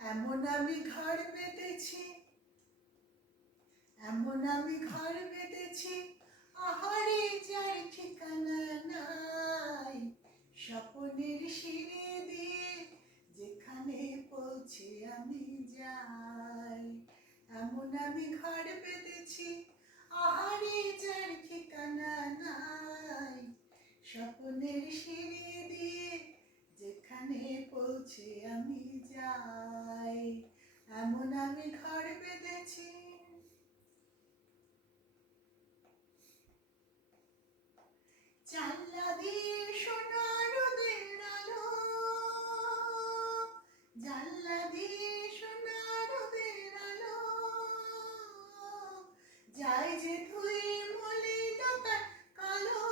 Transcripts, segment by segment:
এমন আমি ঘর বেঁধেছি, এমন আমি ঘর বেঁধেছি, আহারে যার ঠিকানা নাই। স্বপ্নের সিঁড়ি দিয়ে যেখানে পৌঁছে আমি যাই। এমন আমি ঘর বেঁধেছি, আহারে যার ঠিকানা নাই। স্বপ্নের সিঁড়ি দিয়ে যেখানে পৌঁছে আমি যাই। এমন আমি ঘর বেঁধেছি। জানলা দিয়ে সোনা রোদের আলো, জানলা দিয়ে সোনা রোদের আলো, যায় যে ধুয়ে মলিনতার কালো।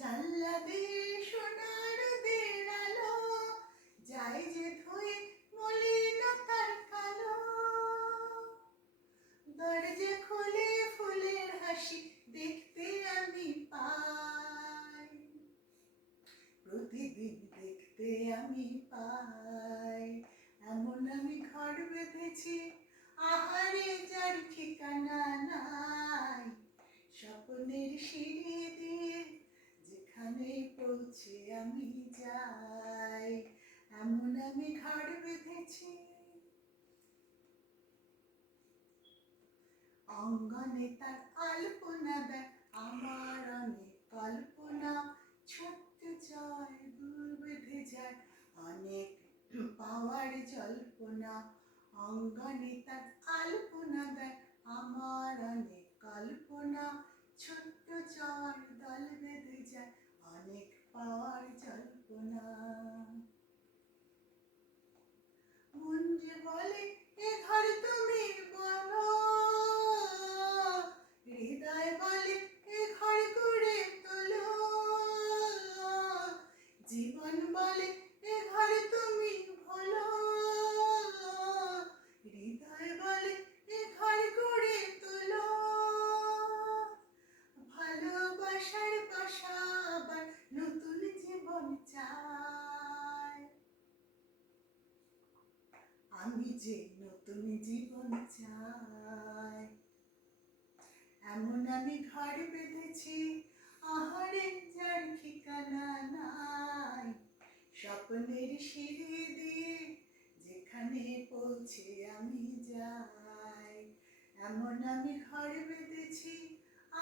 জানলা দিয়ে সোনা রোদের আলো, যায় যে ধুয়ে মলিনতার কালো। দরজা খুলে ফুলের হাসি দেখতে আমি পাই, প্রতিদিন দেখতে আমি পাই। এমন আমি ঘর বেঁধেছি, আহারে যার ঠিকানা নাই। স্বপ্নের সিঁড়ি দিয়ে যেখানে পৌঁছে আমি যাই। এমন আমি ঘর বেঁধেছি। অঙ্গনে তার আলপনা দেয় আমার অনেক কল্পনা। ছোট্ট জয় দূর বেঁধে যায় অনেক পাওয়ার জল্পনা। অঙ্গনে তার আলপনা দেয় আমার অনেক কল্পনা। ছোট্ট জয় দল বেঁধে যায় অনেক পাওয়ার জল্পনা। মন যে বলে এ ঘর তুমি বলো, হৃদয় বলে এ ঘর করে তোলো। জীবন বলে এ ঘর তুমি ভোলো, হৃদয় বলে এ ঘর করে তোলো। ভালোবাসার বাসা আবার নতুন জীবন চায়, আমি যে নতুন জীবন চাই। এমন আমি ঘর বেঁধেছি, আহারে যার ঠিকানা নাই। স্বপ্নের সিঁড়ি দিয়ে যেখানে পৌঁছে আমি যাই। এমন আমি ঘর বেঁধেছি,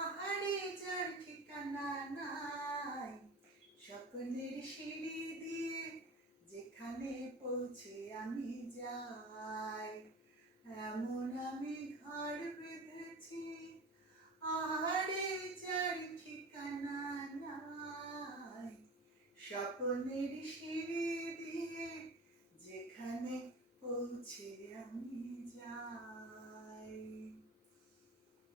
আহারে যার ঠিকানা নাই। স্বপ্নের সিঁড়ি দিয়ে যেখানে পৌঁছে আমি যাই। এমন আমি ঘর বেঁধেছি, আহারে যার ঠিকানা নাই। স্বপ্নের